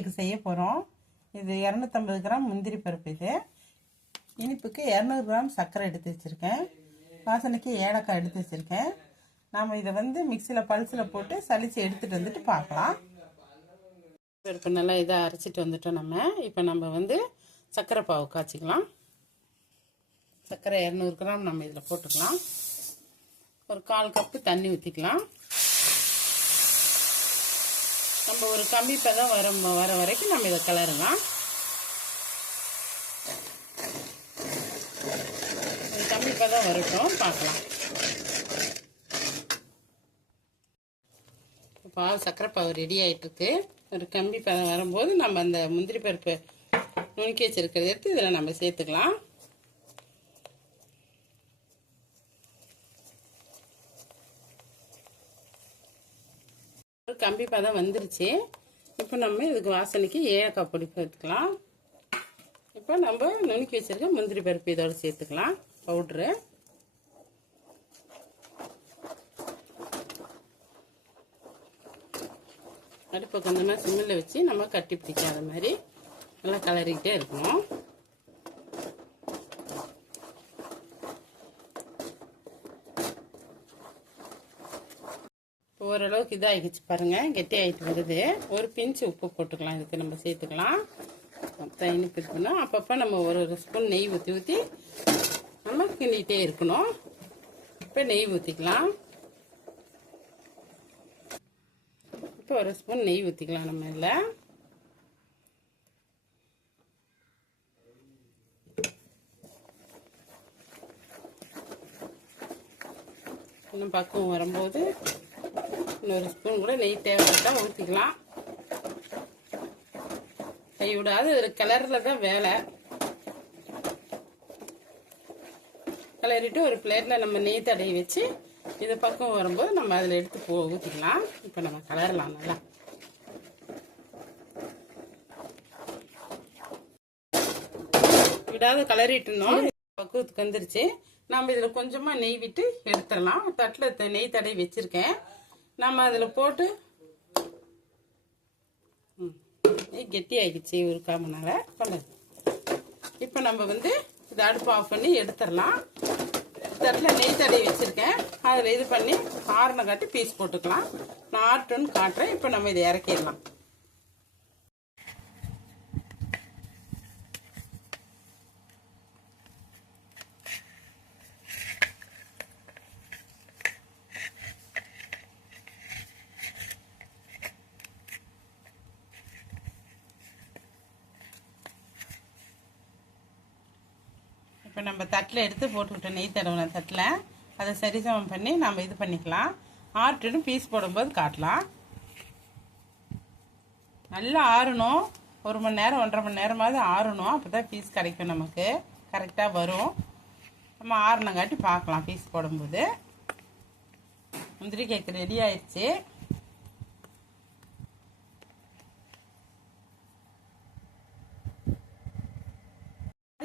இதுக்கு செய்ய போகிறோம் இது இரநூத்தம்பது கிராம் முந்திரி பருப்பு இது. இனிப்புக்கு இரநூறு கிராம் சர்க்கரை எடுத்து வச்சுருக்கேன். வாசனைக்கு ஏலக்காய் எடுத்து வச்சுருக்கேன். நாம் இதை வந்து மிக்சியில் பல்ஸில் போட்டு சளிச்சு எடுத்துகிட்டு வந்துட்டு பார்க்கலாம். பருப்பு நல்லா இதாக அரைச்சிட்டு வந்துட்டோம் நம்ம. இப்போ நம்ம வந்து சர்க்கரை பாவு காய்ச்சிக்கலாம். சர்க்கரை இரநூறு கிராம் நம்ம இதில் போட்டுக்கலாம். ஒரு கால் கப்பு தண்ணி ஊற்றிக்கலாம் நம்ம ஒரு கம்மி பதம் வர வர வரைக்கும் நம்ம இதை கிளறலாம். ஒரு கம்மி பதம் வரட்டும் பார்க்கலாம். பாவு சர்க்கரை பாவு ரெடி ஆகிட்டுருக்கு ஒரு கம்பி பதம் வரும்போது நம்ம அந்த முந்திரி பருப்பு நுணுக்கி வச்சுருக்கிறத எடுத்து இதில் நம்ம சேர்த்துக்கலாம். கம்பி பதம் வந்துருச்சு. இப்போ நம்ம இதுக்கு வாசனைக்கு ஏலக்காய் பொடி சேர்த்துக்கலாம். இப்போ நம்ம நுணுக்கி வச்சிருக்க முந்திரி பருப்பு இதோடு சேர்த்துக்கலாம். பவுட்ரு. அடுப்பை கொஞ்சமாக சிம்மில் வச்சு நம்ம கட்டி பிடிக்காத மாதிரி நல்லா கலரிக்கிட்டே இருக்கணும். ஓரளவுக்கு இதாகிடுச்சு பாருங்க. கெட்டி ஆகிட்டு வருது. ஒரு பிஞ்சு உப்பு போட்டுக்கலாம். இதுக்கு நம்ம சேர்த்துக்கலாம். மொத்தம் இனிப்பு இருக்கணும் அப்பப்போ நம்ம ஒரு ஒரு ஸ்பூன் நெய் ஊற்றி ஊற்றி நம்ம கிண்டிகிட்டே இருக்கணும். இப்போ நெய் ஊற்றிக்கலாம் இப்போ ஒரு ஸ்பூன் நெய் ஊற்றிக்கலாம் நம்ம இதில். இன்னும் பக்குவம் வரும்போது இன்னொரு ஸ்பூன் கூட நெய் தேவைப்பட்டா ஊற்றிக்கலாம் கை விடாது ஒரு கிளறில் தான் வேலை. கிளறிட்டு ஒரு பிளேட்டில் நம்ம நெய் தடவி வச்சு இது பக்கம் வரும்போது நம்ம அதில் எடுத்து போ ஊற்றிக்கலாம் இப்போ நம்ம கலரலாம் நல்லா. விடாத கலரிட்டுனோம் பக்குவத்துக்கு வந்துருச்சு. நம்ம இதில் கொஞ்சமாக நெய் விட்டு எடுத்துடலாம். தட்டில் நெய் தடவி வச்சுருக்கேன். நம்ம அதில் போட்டு கெட்டி ஆகிடுச்சு ஒரு காமனால கொண்டது இப்போ நம்ம வந்து இதை அடுப்பு ஆஃப் பண்ணி எடுத்துடலாம். தட்டில் நெய் தடவி வச்சுருக்கேன். அதில் இது பண்ணி ஆறுன காட்டி பீஸ் போட்டுக்கலாம். நான் ஆட்டுன்னு காட்டுறேன். இப்போ நம்ம இதை இறக்கிடலாம். இப்போ நம்ம தட்டில் எடுத்து போட்டுக்கிட்டோம் நெய் தடவின தட்டில் அதை சரிசமம் பண்ணி நம்ம இது பண்ணிக்கலாம். ஆட்டுன்னு பீஸ் போடும்போது காட்டலாம். நல்லா ஆறணும். ஒரு மணி நேரம் ஒன்றரை மணி நேரமாவது ஆறணும். அப்போ தான் பீஸ் கிடைக்கும் நமக்கு. கரெக்டாக வரும். நம்ம ஆறுனங்காட்டி பார்க்கலாம் பீஸ் போடும்போது. முந்திரி கேக்கு ரெடி ஆயிடுச்சு.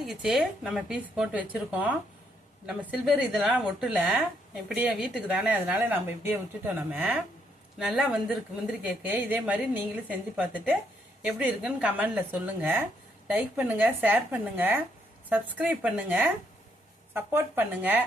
ஆகிடுச்சு நம்ம பீஸ் போட்டு வச்சுருக்கோம். நம்ம சில்வர் இதெல்லாம் ஒட்டல. இப்படியே வீட்டுக்கு தானே அதனால் நம்ம இப்படியே விட்டுட்டோம் நம்ம. நல்லா வந்திருக்கு முந்திரி கேக்கு இதே மாதிரி நீங்களும் செஞ்சு பார்த்துட்டு எப்படி இருக்குன்னு கமெண்டில் சொல்லுங்கள் லைக் பண்ணுங்கள் ஷேர் பண்ணுங்கள் சப்ஸ்கிரைப் பண்ணுங்கள் சப்போர்ட் பண்ணுங்கள்